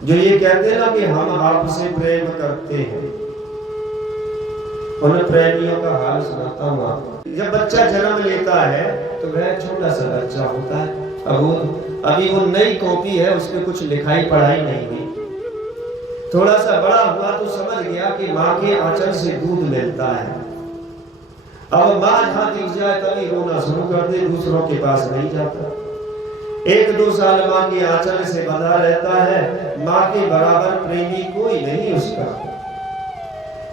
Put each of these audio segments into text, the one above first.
जो ये कहते हैं ना कि हम आपसे प्रेम करते हैं, उन प्रेमियों का हाल सुनाता हूँ आपको। जब बच्चा जन्म लेता है तो वह छोटा सा बच्चा होता है, अभी वो नई कॉपी है, उसमें कुछ लिखाई पढ़ाई नहीं हुई। थोड़ा सा बड़ा हुआ तो समझ गया कि माँ के आंचल से दूध मिलता है। अब माँ जहाँ दिख जाए तभी रोना शुरू कर दे, दूसरों के पास नहीं जाता। 1-2 साल माँ के आंचल से बंधा रहता है, माँ के बराबर प्रेमी कोई नहीं उसका।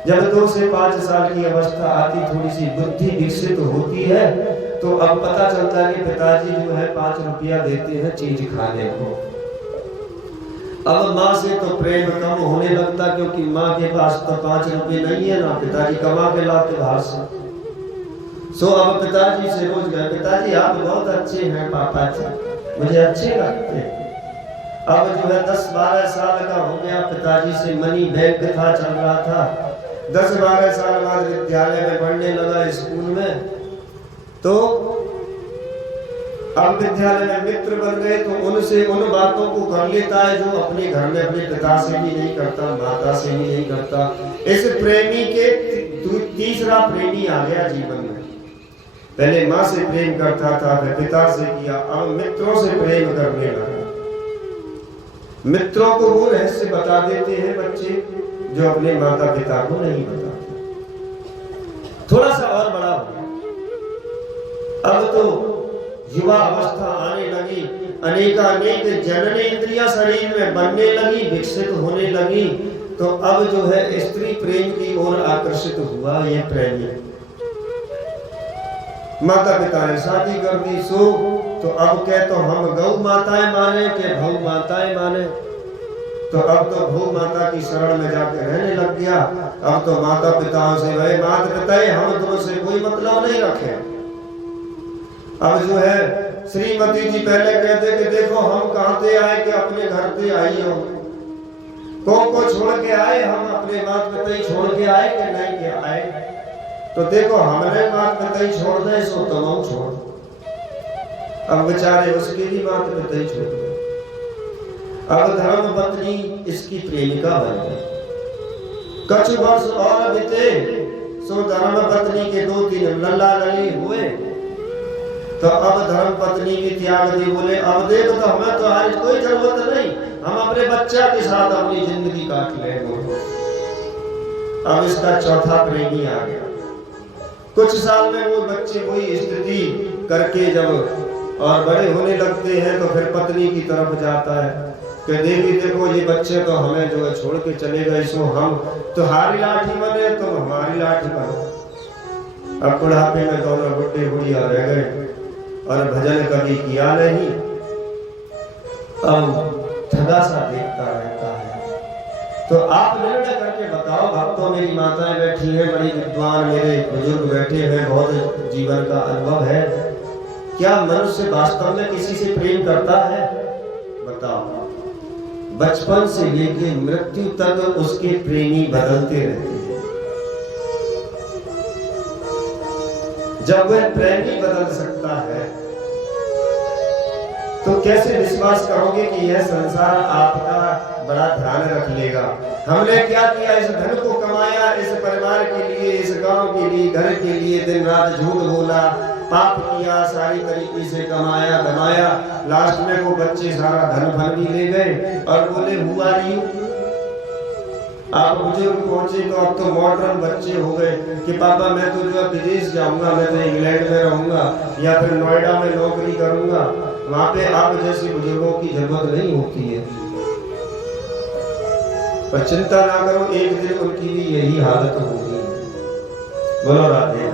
जब 2 से 5 साल की अवस्था आती, थोड़ी सी बुद्धि विकसित होती है, तो अब पता चलता है कि पिताजी जो है 5 रुपया देते हैं चीज खाने को। अब माँ से तो प्रेम कम होने लगता, क्योंकि माँ के पास तो 5 रुपये नहीं है ना, पिताजी कमा के लाते बाहर से। सो अब पिताजी से रोज गए, पिताजी आप बहुत अच्छे हैं पापा जी, मुझे अच्छे लगते। अब जो है 10-12 साल का हो गया, पिताजी से मनी बैंक था, चल रहा था। 10-12 साल बाद विद्यालय में पढ़ने लगा, स्कूल में। तो अब विद्यालय में मित्र बन गए, तो उनसे उन बातों को कर लेता है जो अपने घर में अपने पिता से भी नहीं करता, माता से भी नहीं करता। इस प्रेमी के तीसरा प्रेमी आ गया जीवन में। पहले माँ से प्रेम करता था, फिर पिता से किया, अब मित्रों से प्रेम करने लगा। मित्रों को वो रहस्य बता देते हैं बच्चे जो अपने माता पिता को नहीं बताते। थोड़ा सा और बड़ा हो गया, अब तो युवा अवस्था आने लगी, अनेकानेक जननेंद्रियां शरीर में बनने लगी, विकसित होने लगी। तो अब जो है स्त्री प्रेम की ओर आकर्षित हुआ ये प्रेमी। माता पिता ने शादी कर दी, तो अब कह तो हम गौ माताएं माने के भौ माताएं माने। तो अब तो भौ माता की शरण में जाकर रहने लग गया। अब तो माता पिताओं से, भाई माता पिता हम तुमसे कोई मतलब नहीं रखे। अब जो है श्रीमती जी पहले कहते कि देखो हम कहाँ से आए कि अपने घर से आई हो, को छोड़ के आए, हम अपने माता पिता ही छोड़ के आए कि नहीं के आए। तो देखो हमने माता पिता ही छोड़ दे, सो तुम छोड़। अब बेचारे उसके भी माता पिता ही छोड़ दे। अब धर्म पत्नी इसकी प्रेमिका बन गई। कुछ वर्ष और बीते, सो धर्म पत्नी के 2-3 लल्ला लली हुए। तो अब धर्म पत्नी भी त्याग दी, बोले अब देखो तो हमें तो आज कोई जरूरत नहीं, हम अपने बच्चा के साथ अपनी जिंदगी काट लेंगे। अब इसका चौथा प्रेमी आ गया। कुछ साल में वो बच्चे वही स्थिति करके जब और बड़े होने लगते हैं, तो फिर पत्नी की तरफ जाता है कि देवी देखो ये बच्चे तो हमें जो है छोड़ के चले गए, सो हम तुम्हारी लाठी बने, तुम हमारी लाठी बनो। अब बुढ़ापे में दोनों बुढ़े बुढ़िया रह गए और भजन कभी किया नहीं। अब ठगा सा देखता रहता है। तो आप निर्णय करके बताओ भक्तों, मेरी माताएं बैठी हैं, बड़ी विद्वान, मेरे बुजुर्ग बैठे हैं, बहुत जीवन का अनुभव है, क्या मनुष्य वास्तव में किसी से प्रेम करता है? बताओ। बचपन से लेकर मृत्यु तक उसके प्रेमी बदलते रहते हैं। जब वह प्रेमी बदल सकता है तो कैसे विश्वास करोगे कि यह संसार आपका बड़ा ध्यान रख लेगा? हमने क्या किया? इस धन को कमाया, इस परिवार के लिए, इस गांव के लिए, घर के लिए, दिन रात झूठ बोला, पाप किया, सारी तरीके से कमाया धमाया, लास्ट में वो बच्चे सारा धन भर भी ले गए और बोले हुआ नहीं। आप बुजुर्ग पहुंचे तो अब तो मॉडर्न बच्चे हो गए कि पापा मैं तो जो विदेश जाऊंगा, मैं तो इंग्लैंड में रहूंगा या फिर नोएडा में नौकरी करूंगा, वहां पे आप जैसे बुजुर्गों की जरूरत नहीं होती है। पर चिंता ना करो, एक दिन उनकी भी यही हालत होगी। बोलो राधे।